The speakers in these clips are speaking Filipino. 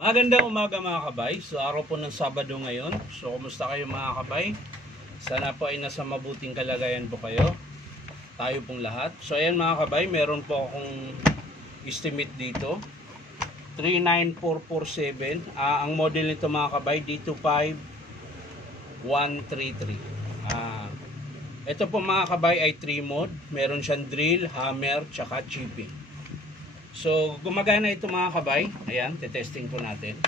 Magandang umaga mga kabay. So araw po ng Sabado ngayon. So kumusta kayo mga kabay? Sana po ay nasa mabuting kalagayan po kayo. Tayo pong lahat. So ayan mga kabay, meron po akong estimate dito. 39447. Ang model nito mga kabay, D25133. Ito po mga kabay ay 3 mode. Meron siyang drill, hammer, tsaka chipping. So, gumagana ito mga kabay. Ayan, tetesting po natin.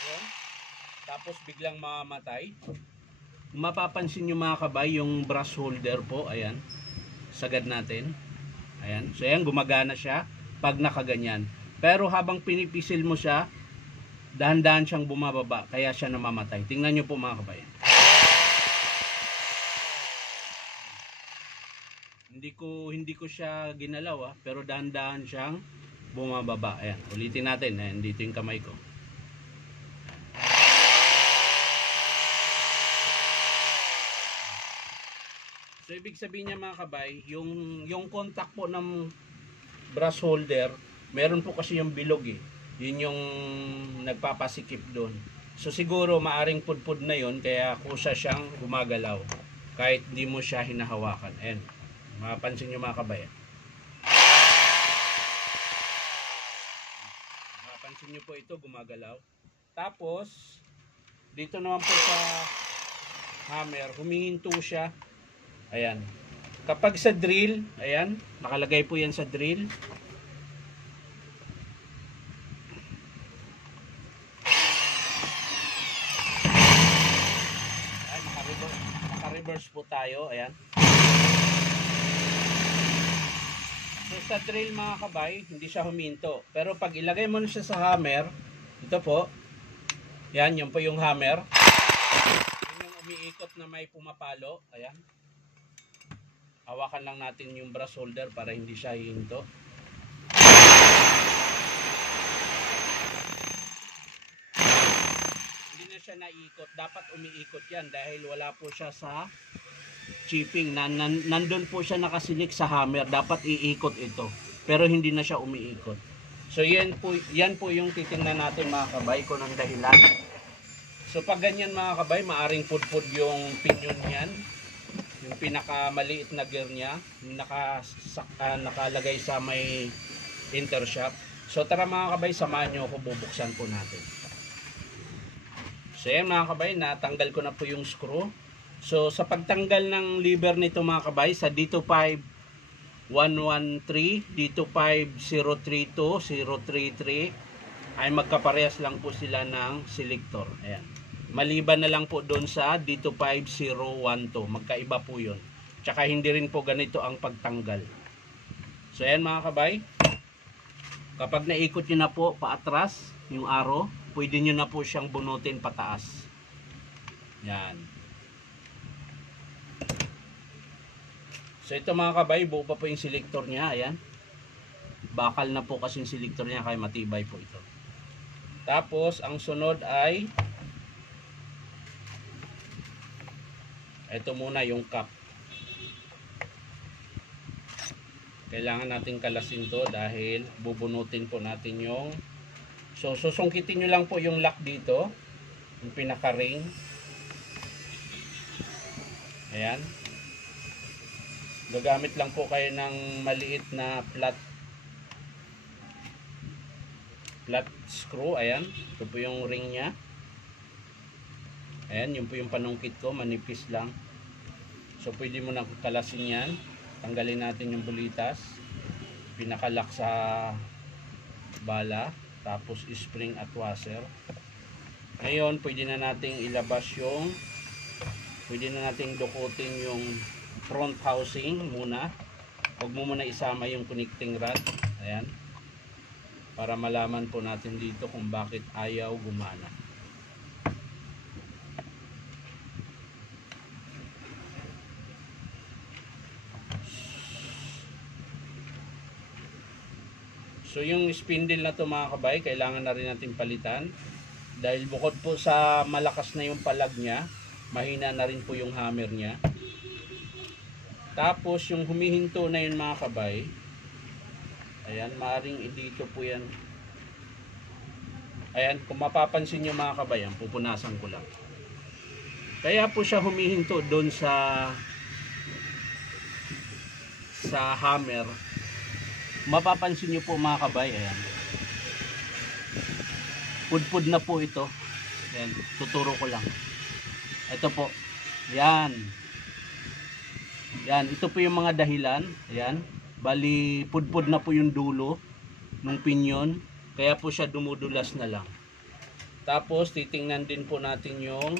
Ayan. Tapos biglang mamamatay. Mapapansin nyo mga kabay, yung brush holder po. Ayan, sagad natin. Ayan, so ayan, gumagana siya pag nakaganyan. Pero habang pinipisil mo siya, dahan-dahan siyang bumababa. Kaya siya namamatay. Tingnan nyo po mga kabay. Hindi ko siya ginalaw pero dahan-dahan siyang bumababa. Ayan, ulitin natin. Ayan, dito yung kamay ko. So ibig sabihin niya mga kabay, yung contact po ng brush holder, meron po kasi yung bilog Yun yung nagpapasikip doon. So siguro maaring pudpud na yun, kaya kusa siyang gumagalaw kahit hindi mo siya hinahawakan. Ayan. Mapapansin nyo mga kabay. Mapapansin nyo po ito, gumagalaw. Tapos, dito naman po sa hammer, humihinto siya. Ayan. Kapag sa drill, ayan, nakalagay po yan sa drill. Ayan, naka-reverse po tayo. Ayan. So sa drill mga kabay, hindi siya huminto. Pero pag ilagay mo na siya sa hammer, ito po, yan po yung hammer. Yan yung umiikot na may pumapalo. Ayan. Hawakan lang natin yung brush holder para hindi siya hihinto. Hindi na siya naiikot. Dapat umiikot yan dahil wala po siya sa chipping. Nandun po siya nakasilik sa hammer. Dapat iikot ito. Pero hindi na siya umiikot. So yan po yung titingnan natin mga kabay kung ang dahilan. So pag ganyan mga kabay, maaring pudpud yung pinion niyan. Yung pinakamaliit na gear niya. Yung nakalagay sa may intershaft. So tara mga kabay, samahan nyo ako, bubuksan po natin. So yan mga kabay, natanggal ko na po yung screw. So sa pagtanggal ng lever nito mga kabay, sa D25113, D25032, 033 ay magkaparehas lang po sila ng selector. Ayan. Maliban na lang po doon sa D25012, magkaiba po yun. Tsaka hindi rin po ganito ang pagtanggal. So ayan mga kabay, kapag naikot nyo na po paatras yung arrow, pwede nyo na po siyang bunutin pataas. Yan. So ito mga kabay, buo pa po yung selector niya. Ayan. Bakal na po kasi yung selector niya, kaya matibay po ito. Tapos ang sunod ay ito muna yung cap. Kailangan natin kalasin to dahil bubunutin po natin yung, so susungkitin nyo lang po yung lock dito, yung pinaka ring. Ayan. Gagamit lang po kayo ng maliit na flat screw. Ayan, ito po yung ring nya. Ayan, yun po yung panungkit ko, manipis lang. So pwede mo na kalasin yan. Tanggalin natin yung bulitas, pinakalock sa bala, tapos spring at washer. Ngayon pwede na nating ilabas yung, pwede na nating dukutin yung front housing muna. Huwag mo muna isama yung connecting rod. Ayan. Para malaman po natin dito kung bakit ayaw gumana. So yung spindle na to mga kabay, kailangan na rin natin palitan. Dahil bukod po sa malakas na yung palag niya, mahina na rin po yung hammer niya. Tapos yung humihinto na yun mga kabay, ayan, maaring dito po yan Ayan, kung mapapansin nyo mga kabayan, pupunasan ko lang. Kaya po siya humihinto doon sa hammer. Mapapansin nyo po mga kabay, ayan. Pudpud na po ito. Ayan, tuturo ko lang. Ito po. Yan. Yan, ito po yung mga dahilan. Ayan. Bali, pudpud na po yung dulo ng pinyon. Kaya po siya dumudulas na lang. Tapos, titingnan din po natin yung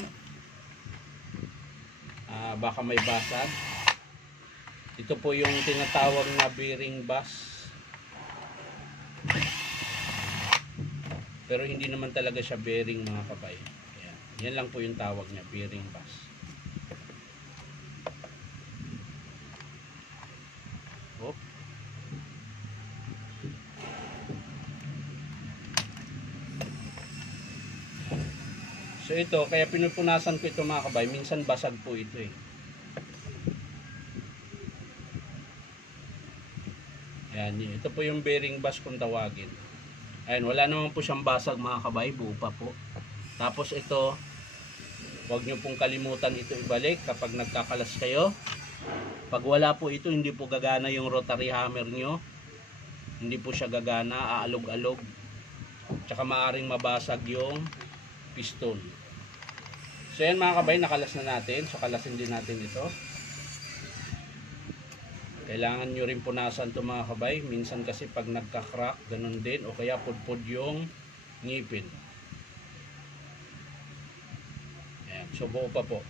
baka may basag. Ito po yung tinatawag na bearing bus. Pero hindi naman talaga siya bearing mga kabay. Ayan. Yan lang po yung tawag niya, bearing bus. Hop. So ito, kaya pinupunasan ko ito mga kabay, minsan basag po ito eh. Ayan, ito po yung bearing bus kung tawagin. Ayan, wala naman po siyang basag mga kabay, buo pa po. Tapos ito, huwag nyo pong kalimutan ito ibalik kapag nagkakalas kayo. Pag wala po ito, hindi po gagana yung rotary hammer nyo. Hindi po siya gagana, aalog-alog. Tsaka maaring mabasag yung piston. So yan mga kabay, nakalas na natin. So kalasin din natin ito. Kailangan nyo rin punasan ito mga kabay. Minsan kasi pag nagka-crack, ganun din. O kaya pudpud yung ngipin. Ayan, so buo pa po.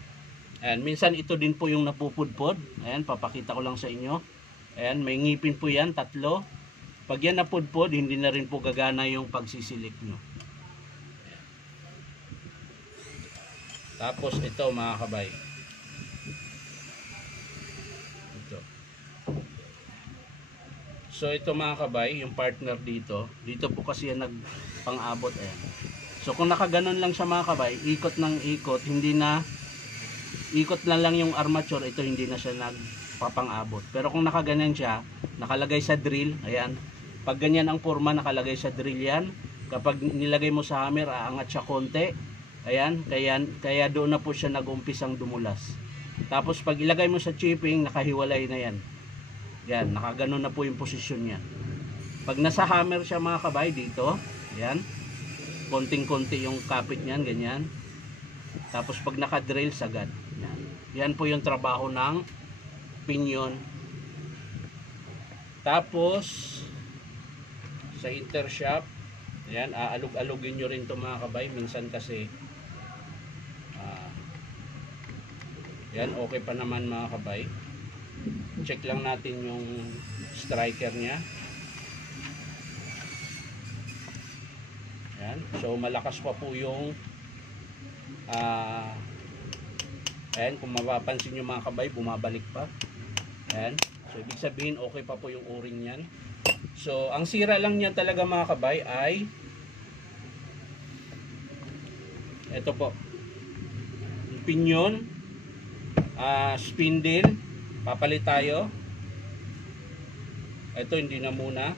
Ayan, minsan ito din po yung napupudpod. Ayan, papakita ko lang sa inyo. Ayan, may ngipin po yan, 3. Pag yan napudpod, hindi na rin po gagana yung pagsisilik nyo. Tapos ito mga kabay. Ito. So ito mga kabay, yung partner dito. Dito po kasi yan nagpang-abot. Ayan. So kung nakaganon lang siya mga kabay, ikot ng ikot, hindi na ikot na lang yung armature, ito hindi na siya nagpapang-abot. Pero kung nakaganon siya, nakalagay sa drill, ayan. Pag ganyan ang forma, nakalagay sa drill yan. Kapag nilagay mo sa hammer, aangat siya konti. Ayan, kaya doon na po siya nag-umpisang dumulas. Tapos pag ilagay mo sa chipping, nakahiwalay na yan. Yan, nakaganon na po yung posisyon niya. Pag nasa hammer siya mga kabay dito, ayan, konting-konti yung kapit niyan, ganyan. Tapos pag naka-drill, sagad. Yan. Yan po yung trabaho ng pinyon. Tapos sa intershaft, ayan, aalog-alogin nyo rin ito mga kabay. Minsan kasi yan, okay pa naman mga kabay. Check lang natin yung striker niya. Yan, so malakas pa po yung ayan, kung mapapansin nyo mga kabay, bumabalik pa. Ayan, so ibig sabihin okay pa po yung o-ring yan. So ang sira lang niya talaga mga kabay ay ito po, yung pinyon, spindle, papalit tayo. Ito hindi na muna.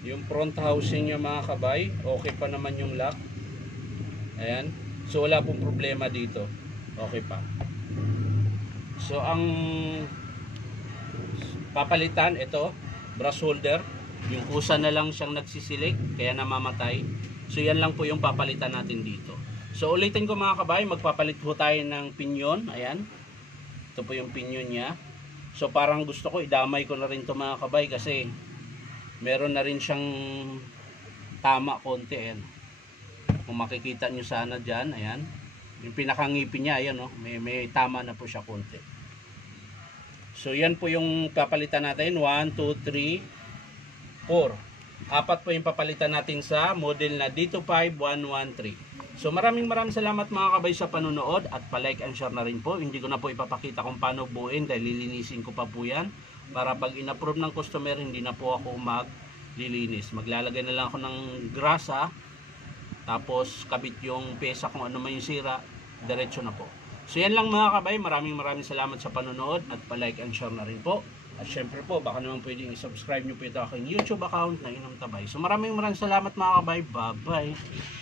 Yung front housing niya mga kabay, okay pa naman yung lock. Ayan, so wala pong problema dito, okay pa. So ang papalitan, ito brass holder, yung kusa na lang siyang nagsisilik kaya namamatay. So yan lang po yung papalitan natin dito. So ulitin ko mga kabay, magpapalit po tayo ng pinyon. Ayan, ito po yung pinyon niya. So parang gusto ko idamay ko na rin ito mga kabay kasi meron na rin siyang tama konti. Ayan, kung makikita nyo sana dyan, ayan, yung pinakangipin niya, ayan, oh, may tama na po siya konti. So yan po yung papalitan natin, 1, 2, 3, 4. 4 po yung papalitan natin sa model na D25113. So maraming salamat mga kabay sa panonood at pa-like and share na rin po. Hindi ko na po ipapakita kung paano buuin dahil lilinisin ko pa po yan. Para pag in-approve ng customer, hindi na po ako maglilinis. Maglalagay na lang ako ng grasa, tapos kabit yung pesa kung ano man yung sira, diretso na po. So yan lang mga kabay, maraming salamat sa panonood at pa-like and share na rin po. At syempre po, baka naman pwedeng i-subscribe nyo po ito aking YouTube account na Inom Tabay. So maraming salamat mga kabay, bye bye.